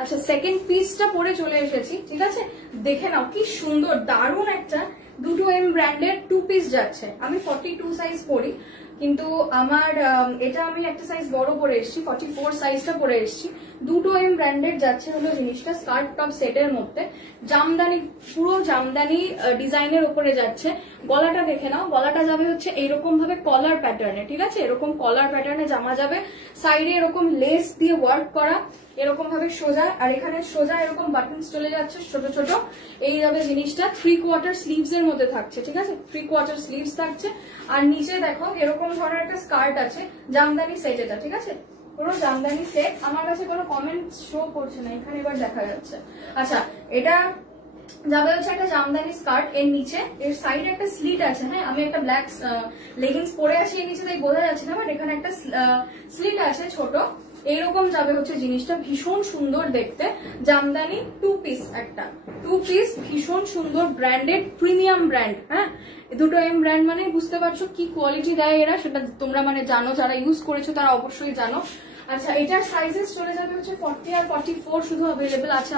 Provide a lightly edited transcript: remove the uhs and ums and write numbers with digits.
আচ্ছা সেকেন্ড পিসটা পরে চলে এসেছি, ঠিক আছে? দেখে নাও কি সুন্দর, দারুণ একটা 2M ব্র্যান্ডের 2 পিস যাচ্ছে। আমি 42 সাইজ পরি, কিন্তু আমার এটা আমি একটা সাইজ বড় পরে এসেছি, 44 সাইজটা পরে এসেছি। 2M ব্র্যান্ডের যাচ্ছে হলো জিনিসটা স্কার্ট টপ সেটের মধ্যে, জামদানি, পুরো জামদানি ডিজাইনের উপরে যাচ্ছে। গলাটা দেখে নাও, গলাটা যাবে হচ্ছে এইরকম ভাবে কলার প্যাটার্নে, ঠিক আছে? এরকম কলার প্যাটার্নে জামা যাবে, সাইডে এরকম লেস দিয়ে ওয়ার্ক করা, এরকম ভাবে সোজা, আর এখানে সোজা এরকম বাটনস চলে যাচ্ছে ছোট ছোট। এই যাবে জিনিসটা 3/4 স্লিভস এর মধ্যে থাকছে, ঠিক আছে? 3/4 স্লিভস থাকছে। আর নিচে দেখো এরকম ধরনের একটা স্কার্ট আছে, জামদানি সেট এটা, ঠিক আছে? পুরো জামদানি সেট। আমার কাছে কোনো কমেন্ট শো করছে না, এখানে এবার দেখা যাচ্ছে। আচ্ছা এটা যাবে হচ্ছে একটা জামদানি স্কার্ট, এর নিচে এর সাইডে একটা স্লিট আছে। হ্যাঁ আমি একটা ব্ল্যাক লেগিংস পরে আছি, এর নিচে তাই বোঝা যাচ্ছে না, বাট এখানে একটা স্লিট আছে ছোট। এইরকম যাবে হচ্ছে জিনিসটা, ভীষণ সুন্দর দেখতে, জামদানি 2 পিস, একটা 2 পিস ভীষণ সুন্দর, ব্র্যান্ডেড, প্রিমিয়াম ব্র্যান্ড। হ্যাঁ 2M ব্র্যান্ড মানে বুঝতে পারছো কি কোয়ালিটি দেয় এরা, সেটা তোমরা মানে জানো, যারা ইউজ করেছো তারা অবশ্যই জানো। আচ্ছা এটার সাইজেস চলে যাবে হচ্ছে 40 আর 44 শুধু অ্যাভেলেবেল আছে।